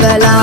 travel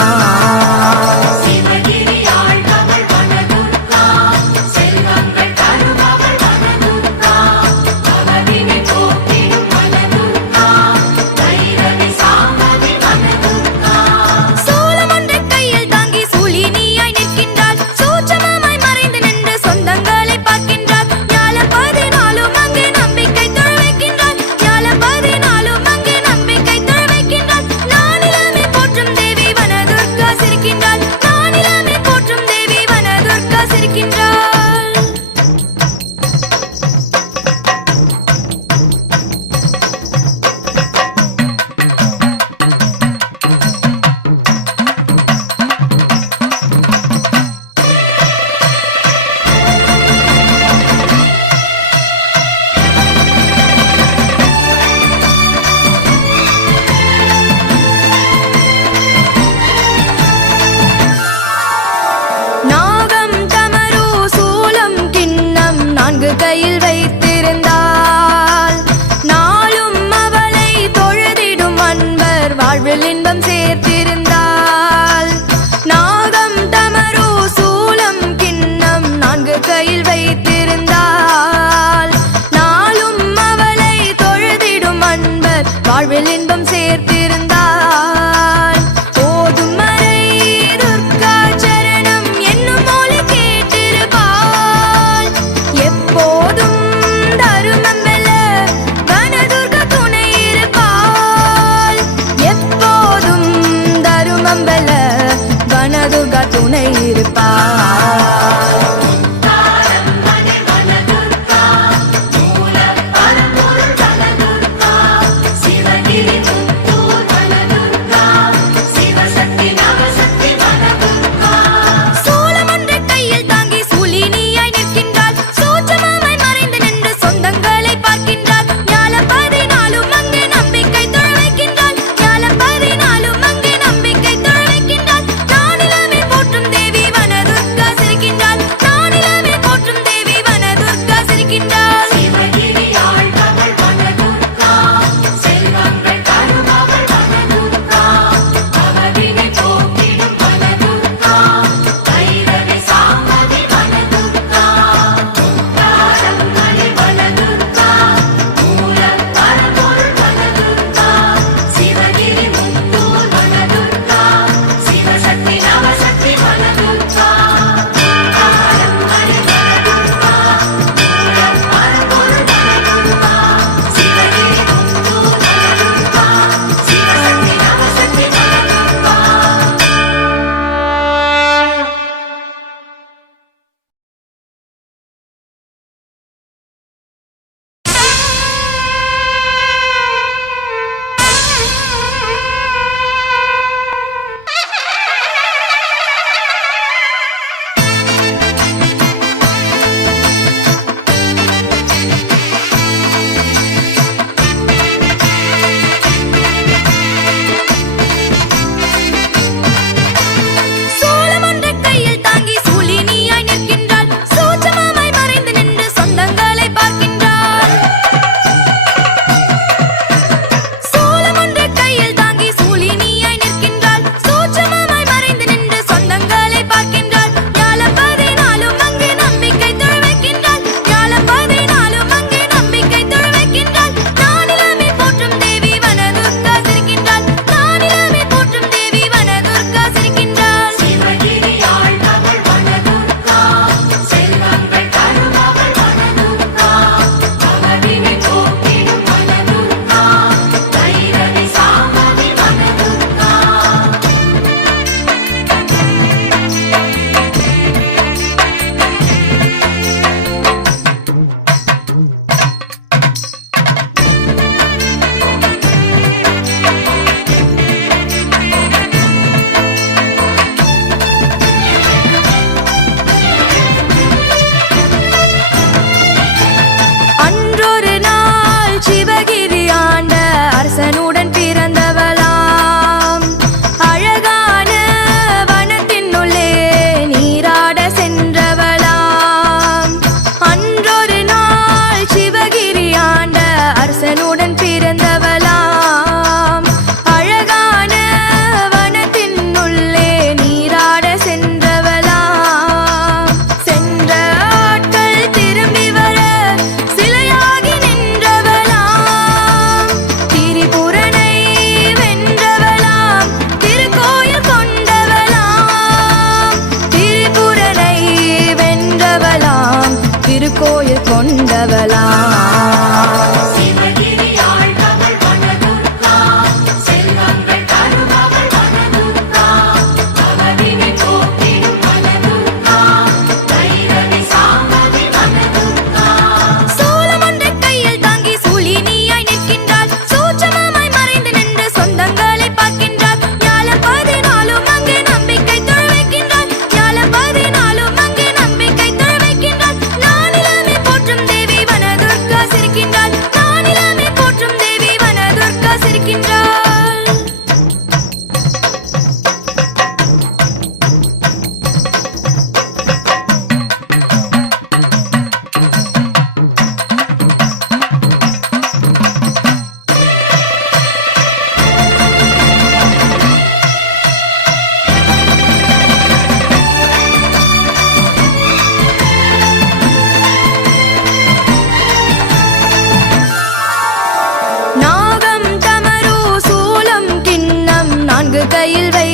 கையில் வை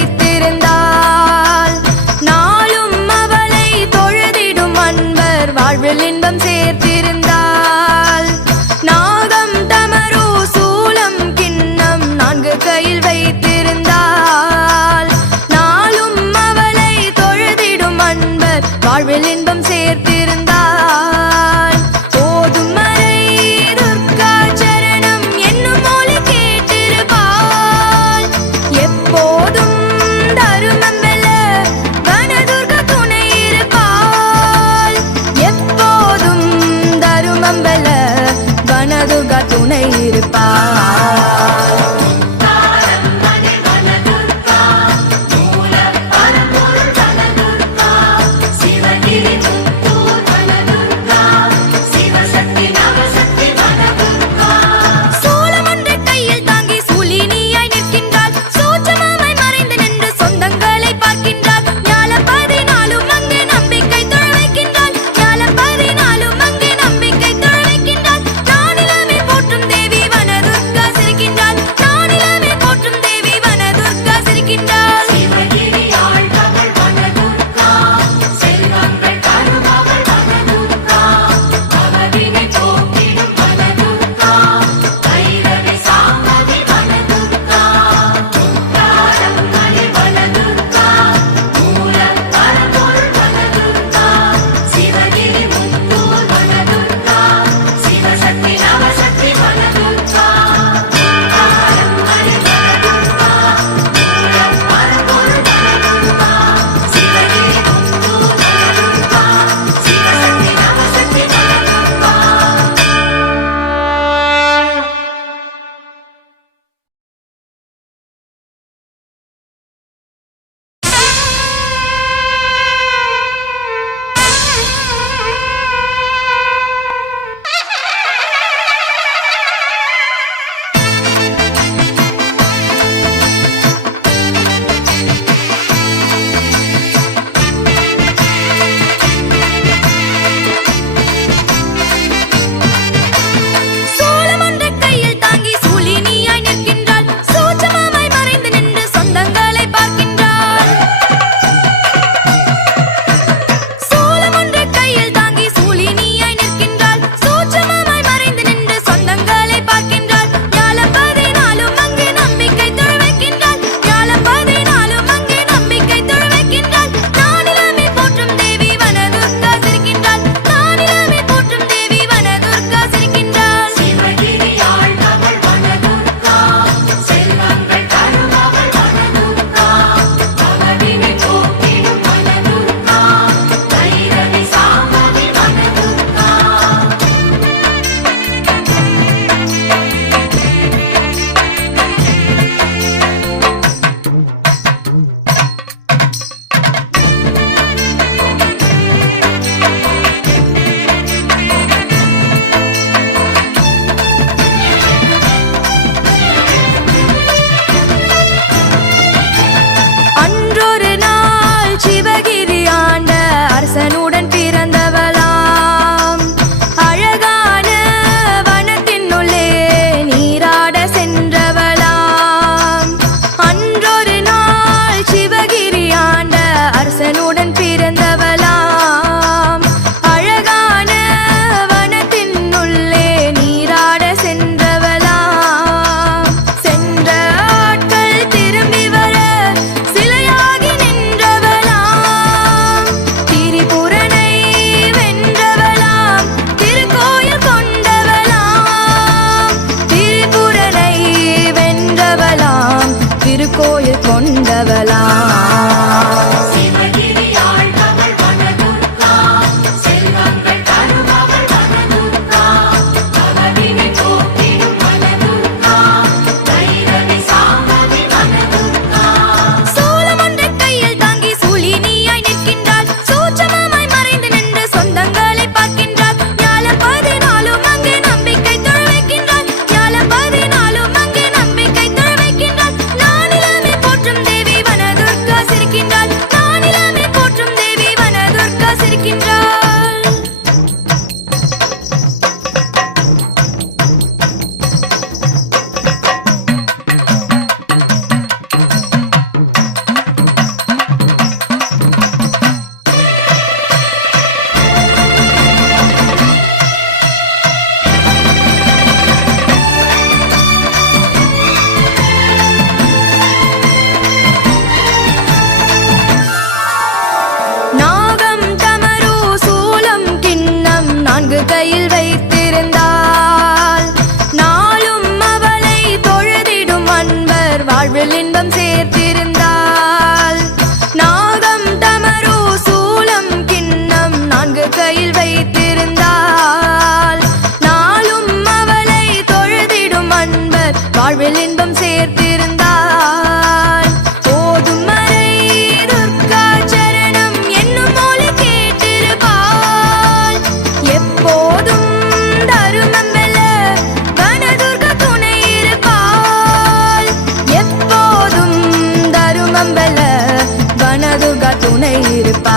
பம்பல வனதுகா துணை இருப்பா.